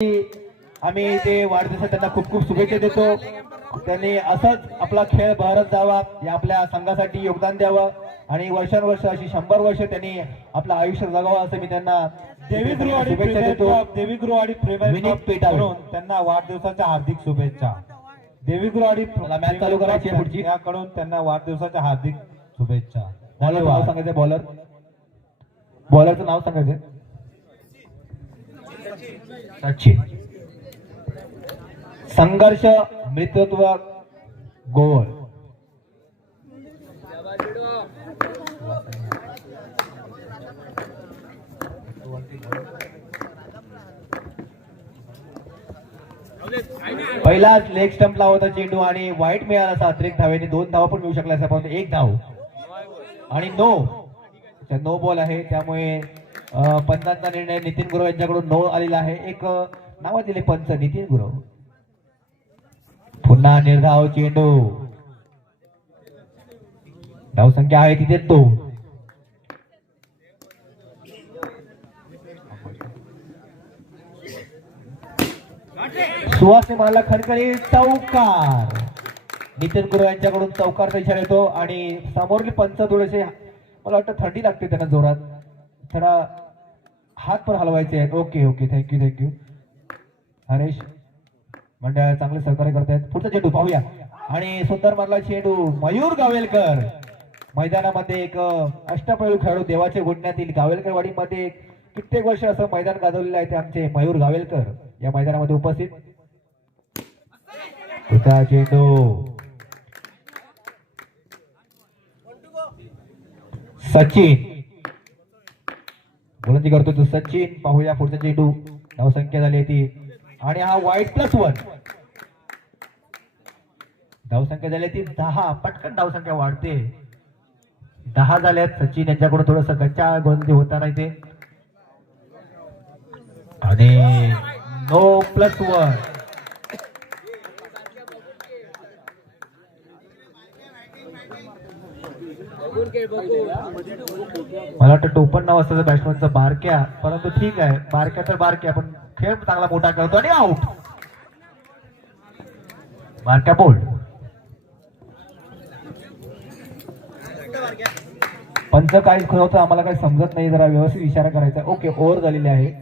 आम्ही ते वाढदिवसात त्यांना खूप खूप शुभेच्छा देतो. त्यांनी असंच आपला खेळ बहरत जावा या आपल्या संघासाठी योगदान द्यावं. आणि वर्षानुवर्ष अशी शंभर वर्ष त्यांनी आपलं आयुष्य जगावं असं मी त्यांना शुभेच्छा देतो. देवीगृह आणि त्यांना वाढदिवसाच्या हार्दिक शुभेच्छा. देवीगृह आणि मॅच चालू करायची पुढची. याकडून त्यांना वाढदिवसाच्या हार्दिक शुभेच्छा. सांगायचं बॉलर. बॉलरचं नाव सांगायचं सचिन संघर्ष मृतत्व गोल पहिलाच लेग स्टंपला होता चेंडू आणि वाईट मिळाला असा अतिरिक्त धावेने दोन धावा पण मिळू शकला असा परंतु एक धाव. आणि नो. नो बॉल आहे त्यामुळे पंचांचा निर्णय नितीन गुरव यांच्याकडून नो आलेला आहे. एक नाव दिले पंच. नितीन गुरव. पुन्हा निर्धाव चेंडू. धावसंख्या आहे तिथे तो. सुहासने मला खणखणी चौकार. नितीन गुरु यांच्याकडून चौकारचा इशारा येतो आणि समोरले पंच थोडेसे मला वाटतं थंडी लागते त्यांना जोरात. थोडा हात पण हलवायचे आहेत. Okay okay thank you thank you Haresh मंडळ चांगले सहकार्य करतायत पुढचा चेंडू पाहूया. आणि सुंदर मारला चेंडू मयूर गावेलकर. मैदानामध्ये एक अष्टपैलू खेळाडू देवाचे गुडण्यातील गावेलकर वाडीमध्ये कित्येक वर्ष असं मैदान गाजवलेलं आहे ते आमचे मयूर गावेलकर या मैदानामध्ये उपस्थित. पुढचा चेंडू. सचिन. गोलंदाजी करतो तो सचिन पाहूया पुढचा चेंडू धावसंख्या झाली आहे ती. आणि हा वाईट प्लस वन धावसंख्या झाली आहे ती दहा. पटकन धावसंख्या वाढते. दहा झाल्यात सचिन यांच्याकडून थोडस गच्चा गोलंदी होता नाही ते आणि नो प्लस वन मला वाटतं टोपण नाव असतं बॅट्समनचं बारक्या परंतु ठीक आहे बारक्या तर बारक्या पण खेळ चांगला मोठा करतो आणि आउट बारक्या बोल्ड पंच काय होतं आम्हाला काही समजत नाही जरा व्यवस्थित इशारा करायचा. ओके ओव्हर झालेली आहे.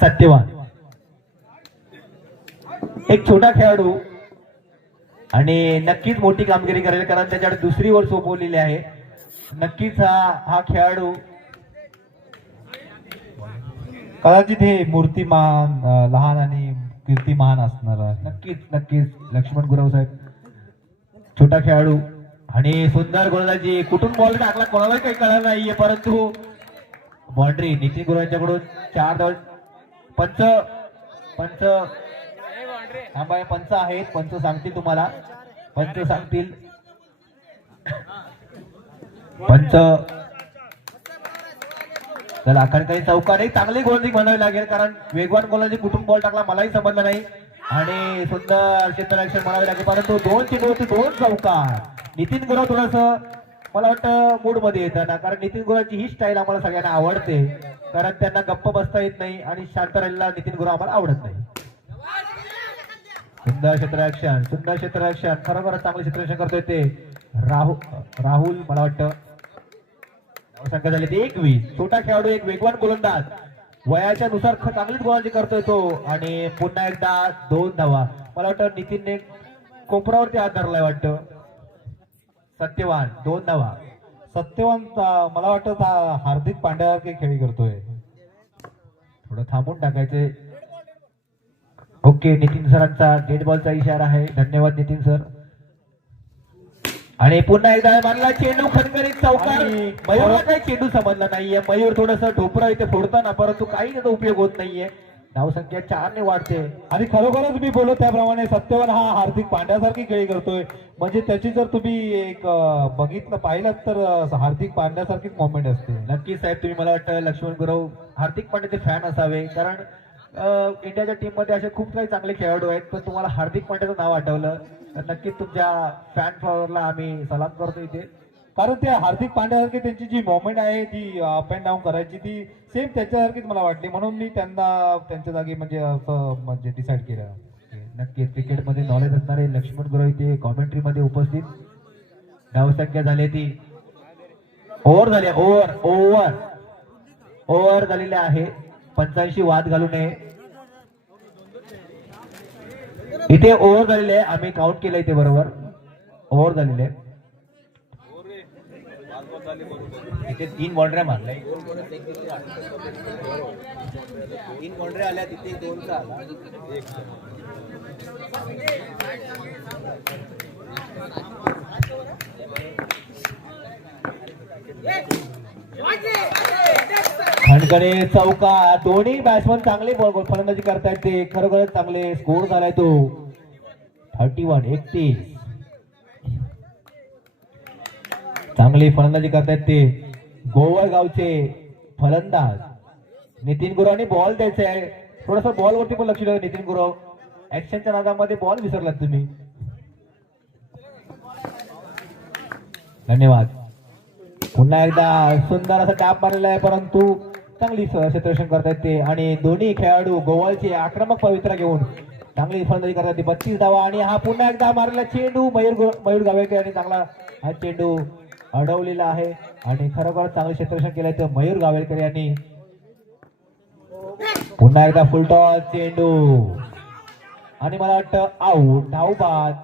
सत्यवान. एक छोटा खेळाडू. आणि नक्कीच मोठी कामगिरी करेल कारण त्याच्याकडे दुसरी वर सोपवलेली आहे. नक्कीच हा हा खेळाडू. कदाचित हे मूर्तिमान लहान आणि कीर्तिमान असणार आहे. नक्कीच नक्कीच. लक्ष्मण गुरव साहेब छोटा खेळाडू. आणि सुंदर गोलंदाजी कुठून बॉल टाकला? कोणालाही काही कळलं नाहीये परंतु बाउंड्री नितीन गुरव यांच्याकडून चार धाव पंच पंच थांबा पंच आहेत. पंच सांगतील तुम्हाला. पंच सांगतील. पंच. चला चौकार चौकाने चांगली गोलंदी म्हणावी लागेल कारण वेगवान गोलंदाजी कुठून बॉल टाकला मलाही समजलं नाही. आणि सुंदर क्षेत्ररक्षण म्हणावे लागेल परंतु दोन चेंडूवरती दोन चौकार नितीन गुरव थोडस मला वाटतं मूडमध्ये येतं ना कारण नितीन गुराची ही स्टाईल आम्हाला सगळ्यांना आवडते. कारण त्यांना गप्प बसता येत नाही आणि शांत राहिलेला नितीन गुरव आम्हाला आवडत नाही. सुंदर क्षेत्ररक्षण सुंदर क्षेत्ररक्षण खरोखर चांगलं क्षेत्ररक्षण करतोय ते राहुल राहुल मला वाटतं. संख्या झाली ती एकवीस. छोटा खेळाडू एक वेगवान गोलंदाज. वयाच्या नुसार चांगलीच गोलंदाजी करतोय तो. आणि पुन्हा एकदा दोन धावा. मला वाटतं नितीनने कोपरावरती हात धरलाय वाटतं. सत्यवान दोन धावा. सत्यवान मला वाटतं हार्दिक पांड्यासारखे खेळी करतोय. थोडं थांबून टाकायचे. ओके नितीन सरांचा डेड बॉलचा इशारा आहे. धन्यवाद नितीन सर. आणि पुन्हा एकदा मारला चेंडू खणखणीत चौकार. मयूरला काही चेंडू समजला नाहीये. मयूर थोडस ढोपरा इथे फोडताना परंतु काही त्याचा उपयोग होत नाहीये. धावसंख्या चारने वाढते. आणि खरोखरच मी बोललो त्याप्रमाणे सत्यवान हा हार्दिक पांड्यासारखी खेळी करतोय म्हणजे त्याची जर तुम्ही एक बघितलं पाहिलं तर हार्दिक पांड्यासारखीच मोमेंट असते. नक्कीच साहेब तुम्ही मला वाटतं लक्ष्मण गुरव हार्दिक पांड्याचे फॅन असावे. कारण इंडियाच्या टीममध्ये असे खूप काही चांगले खेळाडू आहेत पण तुम्हाला हार्दिक पांड्याचं नाव आठवलं तर नक्कीच तुमच्या फॅन फॉलोअरला आम्ही सलाम करतो इथे. कारण ते हार्दिक पांड्यासारखी त्यांची जी मुवमेंट आहे जी अप अँड डाऊन करायची ती सेम त्याच्यासारखीच मला वाटली. म्हणून मी त्यांना त्यांच्या जागी म्हणजे असं म्हणजे डिसाईड केलं. नक्कीच क्रिकेटमध्ये नॉलेज असणारे लक्ष्मण गुरु इथे कॉमेंट्रीमध्ये उपस्थित. धावसंख्या झाली ती. ओव्हर झाली ओव्हर ओव्हर ओव्हर झालेली आहे. पंच्याऐंशी वाद घालू नये. इथे ओव्हर झालेले आहे. आम्ही काउंट केलं इथे बरोबर. ओव्हर झालेले आहे. इथे तीन बॉलऱ्या मारल्या. तीन बाउंड्री आल्या तिथे दोनचा आला. खणखणे चौका दोन्ही बॅट्समन चांगले बॉल फलंदाजी करतायत ते. खरोखरच चांगले स्कोर झालाय तो. थर्टी वन एकतीस. चांगली फलंदाजी करतायत ते. गोवळ गावचे फलंदाज. नितीन गुरवने बॉल द्यायचा आहे थोडस बॉल वरती पण लक्ष द्या नितीन गुरव. ऍक्शनच्या नादामध्ये बॉल विसरलात तुम्ही. धन्यवाद. पुन्हा एकदा सुंदर असा टॅप मारलेला आहे परंतु चांगली स- क्षेत्ररक्षण करतायत ते. आणि दोन्ही खेळाडू गोवालचे आक्रमक पवित्रा घेऊन चांगली फलंदाजी करतात. बत्तीस धावा आणि हा पुन्हा एकदा मारलेला चेंडू. मयूर मयूर गावेकर यांनी चांगला हा चेंडू अडवलेला आहे. आणि खरोखर चांगलं क्षेत्ररक्षण केलंय तर मयूर गावेकर यांनी. पुन्हा एकदा फुलटॉल चेंडू. आणि मला वाटतं आऊट धाव बाद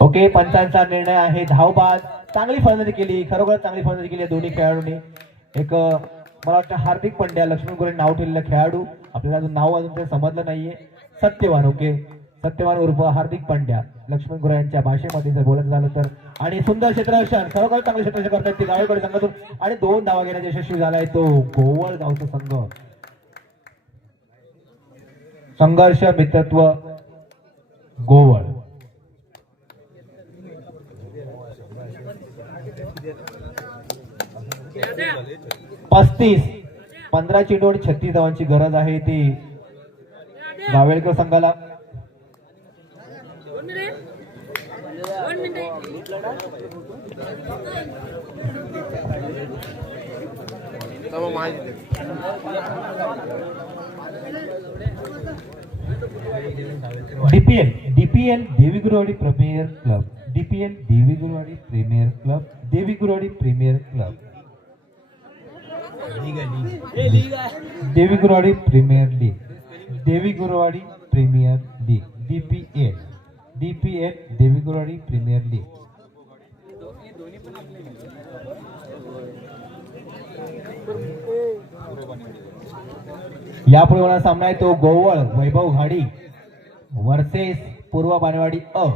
ओके पंचांचा निर्णय आहे. धावबाद. चांगली फलंदाजी केली. खरोखर चांगली फलंदाजी केली आहे दोन्ही खेळाडूंनी. एक मला वाटतं हार्दिक पंड्या लक्ष्मण गोरे नाव ठेवलेला खेळाडू. आपल्याला अजून नाव अजून काही समजलं नाहीये. सत्यवान ओके. सत्यवान उर्फ हार्दिक पंड्या. लक्ष्मण गुरु यांच्या भाषेमध्ये जर बोलायचं झालं तर. आणि सुंदर क्षेत्ररक्षण खरोखर चांगले क्षेत्ररक्षण करतात ते गावेकडे संघातून. आणि दोन धावा घेण्यात यशस्वी झालाय तो गोवळ गावचा संघ. संघर्ष मित्रत्व. गोवळ. पस्तीस. पंधरा चेंडूवर छत्तीस धावांची गरज आहे ती. गावेळकर संघाला. DPL DPL Devigurwadi premier club DPL Devigurwadi premier club Devigurwadi premier club Devigurwadi premier league Devigurwadi premier league DPL DPL Devigurwadi premier league यापुढे होणारा सामना आहे तो गोवळ वैभव घाडी वर्सेस पूर्व बानेवाडी अ.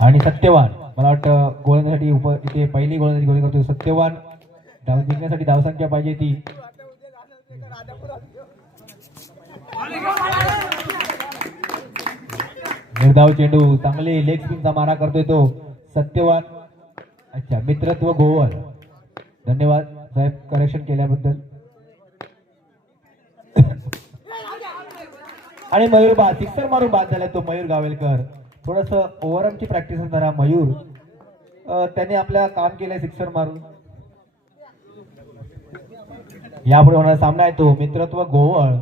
आणि सत्यवान मला वाटतं गोळण्यासाठी उप इथे पहिली गोलंदाजी गोळी करतो सत्यवान. धाव जिंकण्यासाठी धावसंख्या पाहिजे ती. निर्धाव चेंडू चांगले लेग स्पिनचा मारा करतोय तो सत्यवान अच्छा मित्रत्व गोवर धन्यवाद साहेब करेक्शन केल्याबद्दल आणि मयूर बाद सिक्सर मारून बाद झालाय तो मयूर गावेलकर थोडस ओव्हरआमची प्रॅक्टिस करा मयूर त्याने आपल्या काम केलंय सिक्सर मारून यापुढे होणारा सामना आहे तो मित्रत्व गोवळ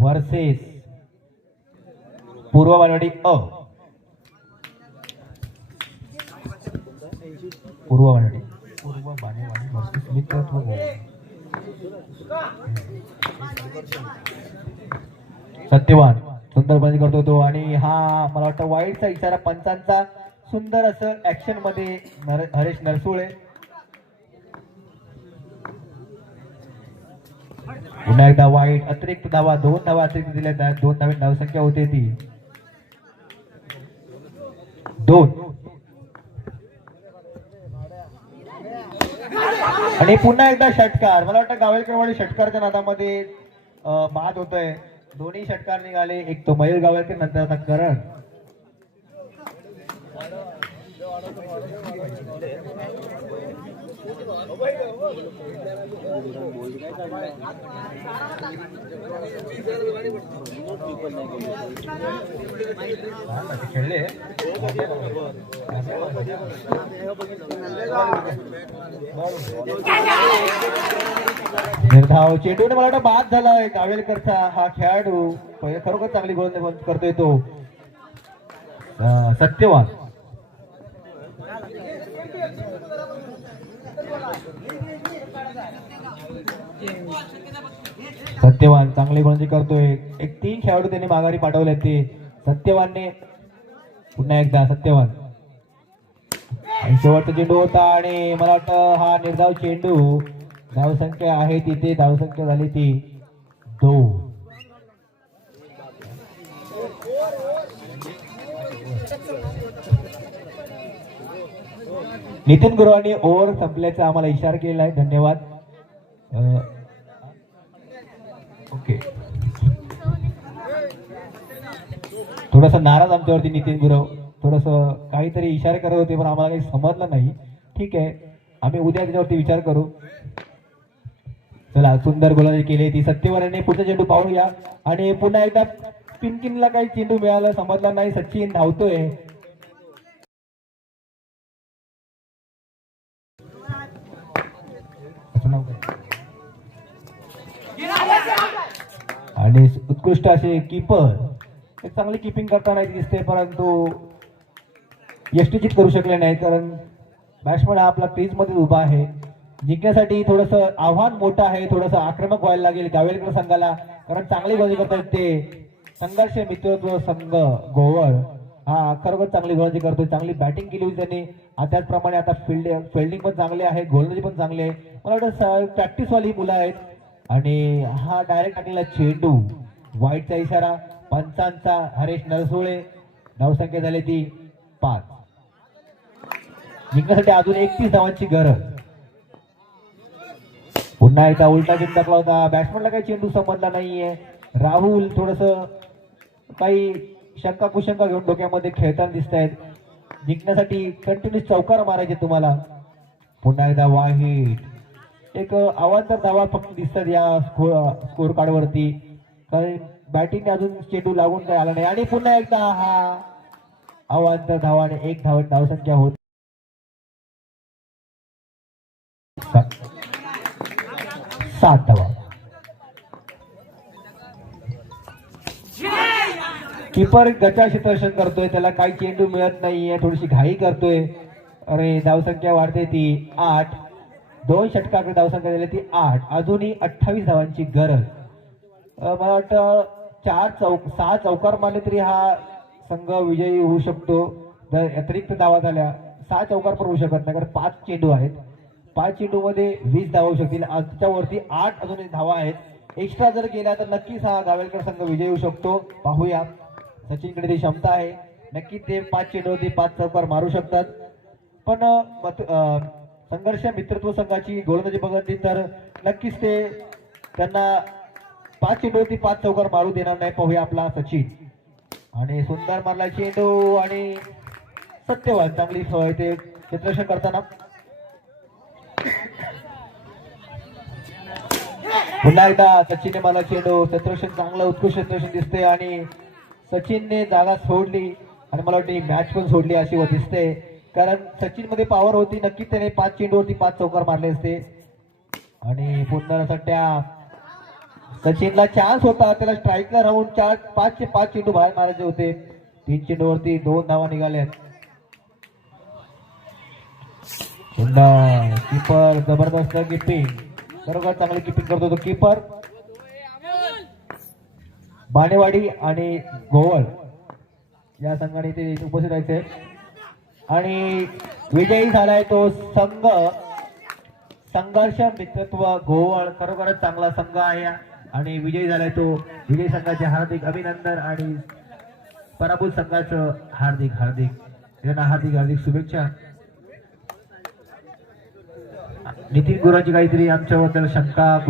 वर्सेस पूर्व बालवाडी अ पूर्व बालवाडी पूर्व बालेवाडी वर्सेस मित्रत्व सत्यवान. सुंदर बाजी करतो तो आणि हा मला वाटतं वाईटचा इशारा पंचांचा सुंदर असं ऍक्शनमध्ये नर, हरेश नरसुळे. पुन्हा एकदा वाईट अतिरिक्त धावा दोन धावा अतिरिक्त दिल्या आहेत दोन धावे धावसंख्या होते ती. दोन. आणि पुन्हा एकदा षटकार. मला वाटतं गावेलकरवाडी षटकारच्या नादामध्ये मात बाद होतोय. दोन्ही षटकार निघाले. एक तो मयूर गावेलकर नंतर आता करण. खेळले निर्धाव चेंडूने मला वाटतं बाद झालाय. गावेलकरचा हा खेळाडू पहिले खरोखर चांगली गोल करतोय तो. सत्यवान. सत्यवान चांगली गोलंदाजी करतोय. एक तीन खेळाडू त्यांनी माघारी पाठवले ते. सत्यवानने पुन्हा एकदा सत्यवान. आणि शेवटचा चेंडू होता आणि मला वाटतं हा निर्धाव चेंडू धावसंख्या आहे तिथे. धावसंख्या झाली ती दोन. नितीन गुरुवानी ओव्हर संपल्याचा आम्हाला इशारा केलेला आहे. धन्यवाद. ओके. थोडासा नाराज आमच्यावरती नितीन गुरव. थोडस काहीतरी इशारे करत होते पण आम्हाला काही समजलं नाही. ठीक आहे. आम्ही उद्या त्याच्यावरती विचार करू. चला सुंदर गोलंदाजी केली ती सत्यवाराने पुढचा चेंडू पाहूया. आणि पुन्हा एकदा पिनकिनला काही चेंडू मिळाला समजला नाही. सचिन धावतोय. आणि उत्कृष्ट असे कीपर एक चांगली किपिंग करताना दिसते परंतु यष्टीचित करू शकले नाही कारण बॅट्समन हा आपला पेजमध्ये उभा आहे. जिंकण्यासाठी थोडस आव्हान मोठं आहे थोडस आक्रमक व्हायला लागेल गावेलकर संघाला कारण चांगली गोळी करतात ते संघर्ष मित्रत्व संघ गोवळ. हा खरोखर चांगली गोलंदाजी करतोय चांगली बॅटिंग केली होती त्यांनी. आणि त्याचप्रमाणे आता फिल्ड फिल्डिंग पण चांगली आहे गोलंदाजी पण चांगली आहे. मला वाटतं प्रॅक्टिसवाली मुलं आहेत. आणि हा डायरेक्ट टाकलेला चेंडू वाईटचा इशारा पंचांचा हरेश नरसोळे धावसंख्या झाली ती पाच. जिंकण्यासाठी अजून एकतीस धावांची गरज. पुन्हा एकदा उलटा चेंडू टाकला होता. बॅट्समनला काही चेंडू संबंधला नाहीये. राहुल थोडस काही शंका कुशंका घेऊन डोक्यामध्ये खेळताना दिसत आहेत जिंकण्यासाठी कंटिन्यू चौकार मारायचे तुम्हाला. पुन्हा एकदा वाईट एक आवाजदार धावा फक्त दिसतात या स्कोर कार्ड वरती. कारण बॅटिंग अजून चेंडू लागून काही आला नाही. आणि पुन्हा एकदा हा अवांतर धावाने एक धाव धावसंख्या होत. सात धावा. कीपर गचा क्षेत्ररक्षण करतोय. त्याला काही चेंडू मिळत नाहीये. थोडीशी घाई करतोय. अरे धावसंख्या वाढते ती. आठ. दोन षटकाकडे धावसंख्या झाली ती आठ. अजूनही अठ्ठावीस धावांची गरज. मला वाटतं चार चौक सहा चौकार मारले तरी हा संघ विजयी होऊ शकतो. जर अतिरिक्त धावा झाल्या सहा चौकार पण होऊ शकत नाही कारण पाच चेंडू आहेत. पाच चेंडू मध्ये वीस धावा होऊ शकतील. त्याच्यावरती आठ अजून धावा आहेत. एक्स्ट्रा जर गेल्या तर नक्कीच हा गावेलकर संघ विजयी होऊ शकतो. पाहूया. सचिनकडे ती क्षमता आहे. नक्की ते पाच चेंडूवरती पाच चौकार मारू शकतात. पण मत- संघर्ष मित्रत्व संघाची गोलंदाजी बघितली तर नक्कीच ते त्यांना पाच चेंडूवरती पाच चौकार मारू देणार नाही. पाहूया आपला सचिन. आणि सुंदर मारला चेंडू आणि सत्यवान. चांगली सोय ते चित्रक्षण करताना. पुन्हा एकदा सचिनने मला चेंडू. क्षेत्ररक्षण चांगलं उत्कृष्ट क्षेत्ररक्षण दिसते आणि सचिनने जागा सोडली. आणि मला वाटते ही मॅच पण सोडली अशी व दिसते. कारण सचिनमध्ये पॉवर होती. नक्कीच त्याने पाच चेंडूवरती पाच चौकार मारले असते. आणि पुन्हा सट्ट्या. सचिनला चान्स होता. त्याला स्ट्राईकला राहून चार पाच चे पाच चेंडू बाहेर मारायचे होते. तीन चेंडूवरती दोन धावा निघाल्यात. पुन्हा कीपर जबरदस्त किपिंग बरोबर चांगली किपिंग करतो तो कीपर बाणेवाडी आणि गोवळ या संघाने ते इथे उपस्थित राहायचे. आणि विजयी झालाय तो संघ. संघर्ष मित्रत्व गोवळ खरोखरच चांगला संघ आहे. आणि विजयी झालाय तो विजयी संघाचे हार्दिक अभिनंदन आणि पराभूत संघाचं हार्दिक हार्दिक यांना हार्दिक हार्दिक शुभेच्छा. नितीन गुरांची काहीतरी आमच्याबद्दल शंका